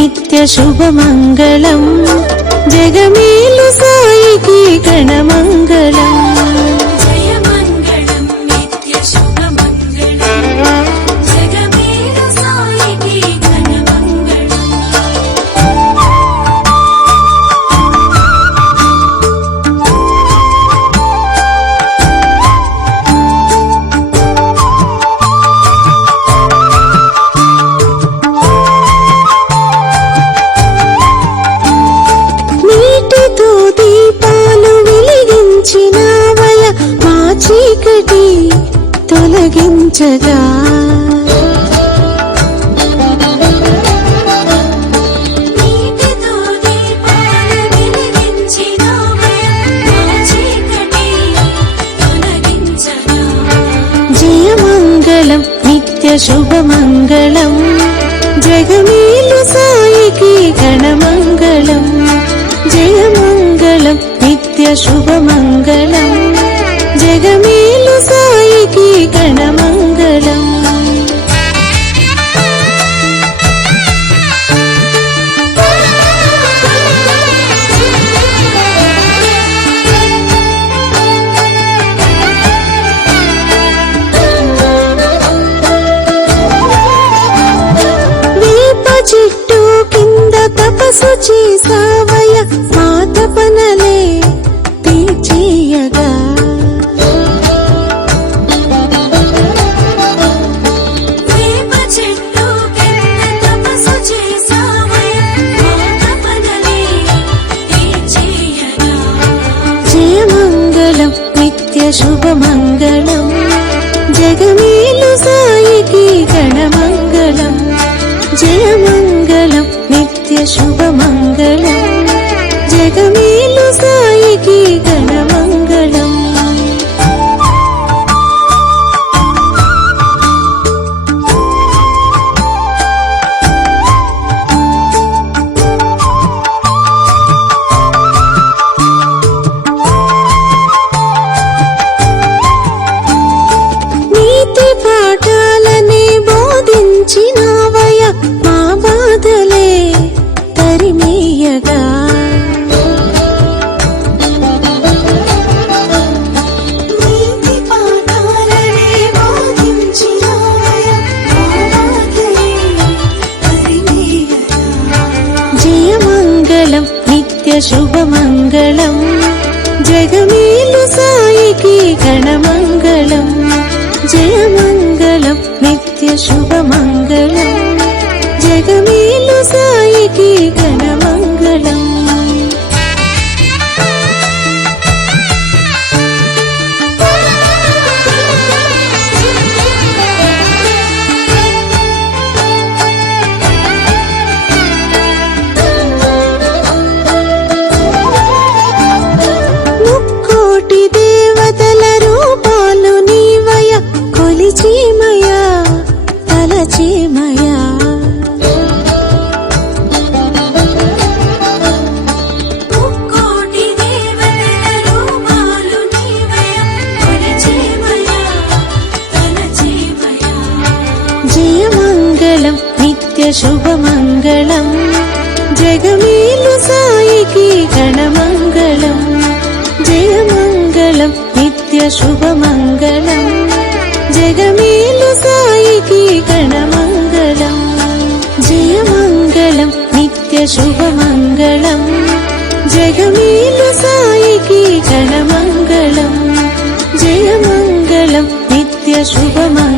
నిత్య శుభమంగళం జగమేలు సాయికి గణమంగళం చీకటి తొలగించగా జయమంగళం నిత్య శుభమంగళం జగమేలు సాయికి గణమంగళం జయమంగళం నిత్య శుభమంగళం జగమేలు సాయికి గణమంగళం వేప చెట్టు కింద తపస్సు చేసావయ మా తపనలే తీర్చేయగా జయమంగళం నిత్య శుభమంగళం జగమేలు సాయికి గణమంగళం జయమంగళం నిత్య శుభమంగళం జగమేలు సాయికి గణమంగళం పాఠాలనే బోధించినవయ మా బాధలే తరిమేయగా జయమంగళం నిత్య శుభమంగళం జగమేలు సాయికి గణమంగళం జయమంగళం నిత్య శుభమంగళం జగమేలు సాయికి గణమంగళం ముక్కోటి దేవతల రూపాలు నీవయ కొలిచిమయా తలచిమయా జయమంగళం నిత్య శుభమంగళం జగమేలు సాయికి గణమంగళం జయమంగళం నిత్య శుభమంగళం జగమేలు సాయికి గణమంగళం జయమంగళం నిత్య శుభమంగళం జగమేలు సాయికి గణమంగళం జయమంగళం నిత్య శుభమంగళం